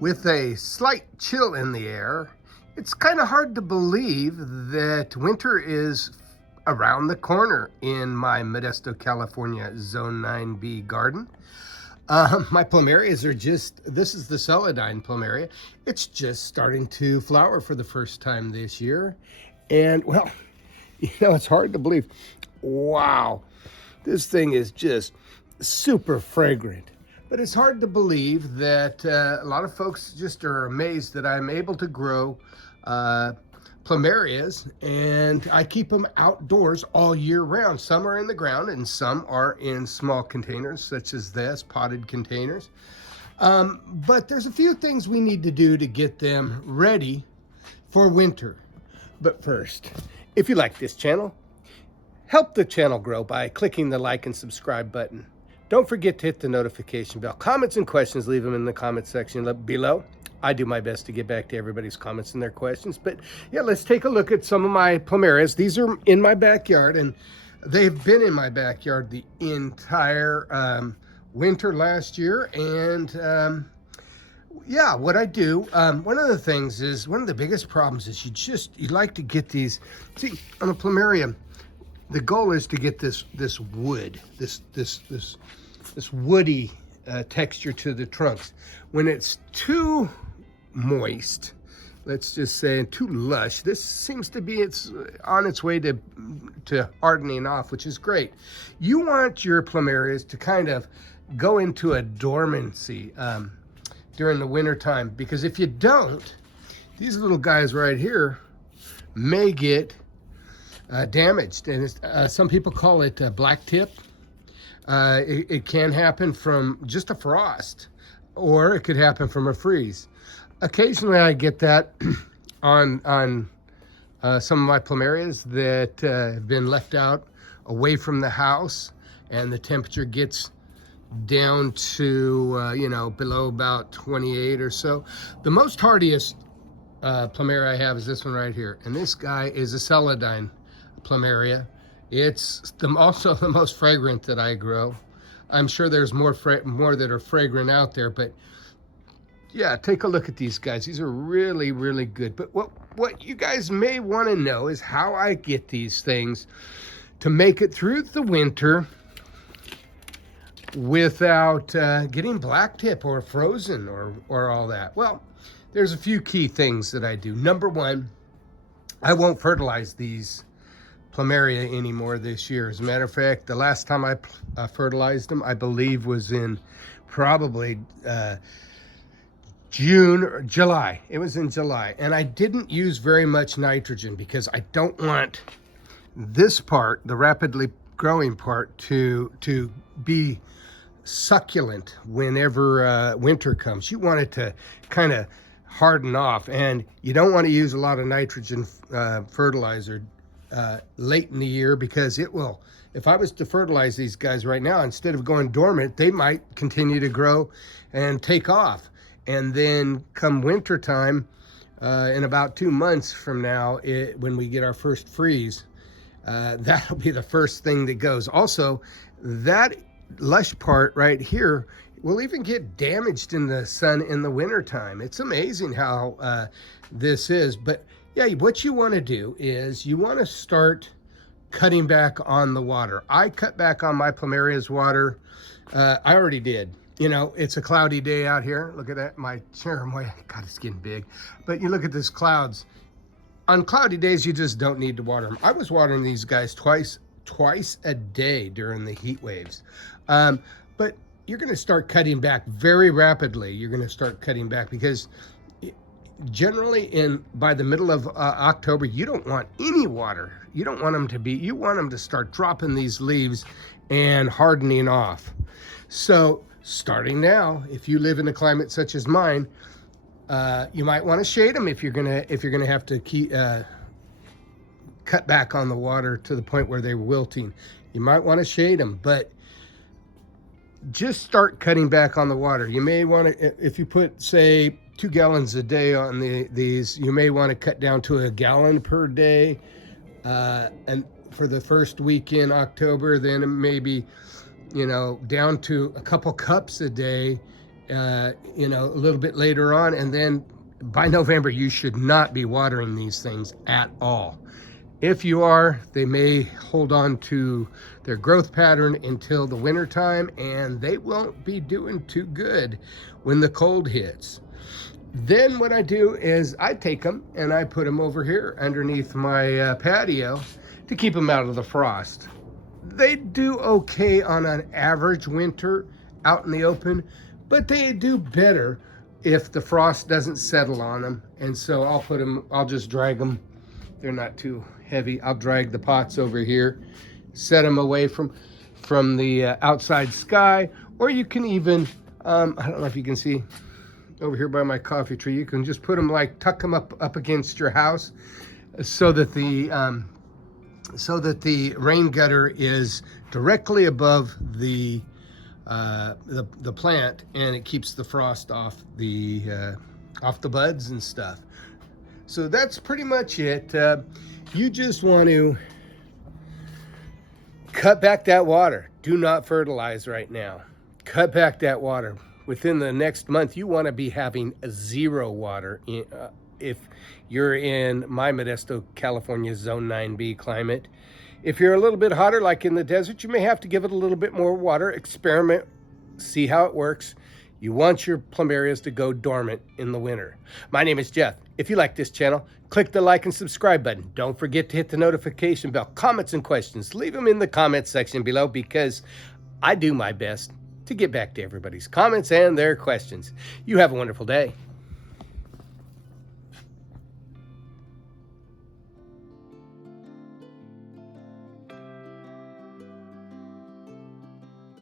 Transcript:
With a slight chill in the air, it's kind of hard to believe that winter is around the corner in my Modesto, California Zone 9B garden. My plumerias are this is the celandine plumeria. It's just starting to flower for the first time this year. And well, it's hard to believe. Wow, this thing is just super fragrant. But it's hard to believe that a lot of folks just are amazed that I'm able to grow plumerias, and I keep them outdoors all year round. Some are in the ground and some are in small containers such as this, potted containers. But there's a few things we need to do to get them ready for winter. But first, if you like this channel, help the channel grow by clicking the like and subscribe button. Don't forget to hit the notification bell. Comments and questions, leave them in the comment section below. I do my best to get back to everybody's comments and their questions. But yeah, let's take a look at some of my plumerias. These are in my backyard, and they've been in my backyard the entire winter last year. And yeah, what I do, one of the things is, one of the biggest problems is you like to get these, see, on a plumeria, the goal is to get this wood, this woody texture to the trunks. When it's too moist, let's just say, and too lush, this seems to be on its way to hardening off, which is great. You want your plumerias to kind of go into a dormancy during the winter time, because if you don't, these little guys right here may get damaged, and some people call it black tip. It can happen from just a frost, or it could happen from a freeze. Occasionally I get that on some of my plumerias that have been left out away from the house, and the temperature gets down to below about 28 or so. The most hardiest plumeria I have is this one right here, and this guy is a celandine plumeria. It's also the most fragrant that I grow. I'm sure there's more that are fragrant out there, but yeah, take a look at these guys. These are really, really good. But what you guys may want to know is how I get these things to make it through the winter without getting black tip or frozen or all that. Well, there's a few key things that I do. Number one, I won't fertilize these plumeria anymore this year. As a matter of fact, the last time I fertilized them, I believe, was in probably June or July. It was in July, and I didn't use very much nitrogen because I don't want this part, the rapidly growing part, to be succulent whenever winter comes. You want it to kind of harden off, and you don't want to use a lot of nitrogen fertilizer late in the year, because it will, if I was to fertilize these guys right now, instead of going dormant, they might continue to grow and take off. And then come winter time, in about 2 months from now, when we get our first freeze, that'll be the first thing that goes. Also, that lush part right here will even get damaged in the sun in the winter time. It's amazing how this is. But yeah, what you want to do is you want to start cutting back on the water. I cut back on my plumerias water. I already did. It's a cloudy day out here. Look at that, my cherimoya. God, it's getting big. But you look at these clouds. On cloudy days, you just don't need to water them. I was watering these guys twice a day during the heat waves. But you're going to start cutting back very rapidly. You're going to start cutting back because generally by the middle of October, you don't want any water. You don't want them to be, you want them to start dropping these leaves and hardening off. So starting now, if you live in a climate such as mine, you might want to shade them if you're gonna have to cut back on the water to the point where they're wilting. You might want to shade them, but just start cutting back on the water. You may want to, if you put, say, 2 gallons a day on these, you may want to cut down to 1 gallon per day. And for the first week in October, then maybe, down to a couple cups a day, you know, a little bit later on. And then by November, you should not be watering these things at all. If you are, they may hold on to their growth pattern until the winter time, and they won't be doing too good when the cold hits. Then what I do is I take them and I put them over here underneath my patio to keep them out of the frost. They do okay on an average winter out in the open, but they do better if the frost doesn't settle on them. And so I'll just drag them. They're not too heavy. I'll drag the pots over here, set them away from the outside sky, or you can even, I don't know if you can see over here by my coffee tree, you can just put them like, tuck them up against your house so that the rain gutter is directly above the plant, and it keeps the frost off the buds and stuff. So that's pretty much it. You just want to cut back that water. Do not fertilize right now. Cut back that water. Within the next month, you want to be having zero water if you're in my Modesto, California Zone 9B climate. If you're a little bit hotter, like in the desert, you may have to give it a little bit more water. Experiment, see how it works. You want your plumerias to go dormant in the winter. My name is Jeff. If you like this channel, click the like and subscribe button. Don't forget to hit the notification bell. Comments and questions, leave them in the comments section below, because I do my best to get back to everybody's comments and their questions. You have a wonderful day.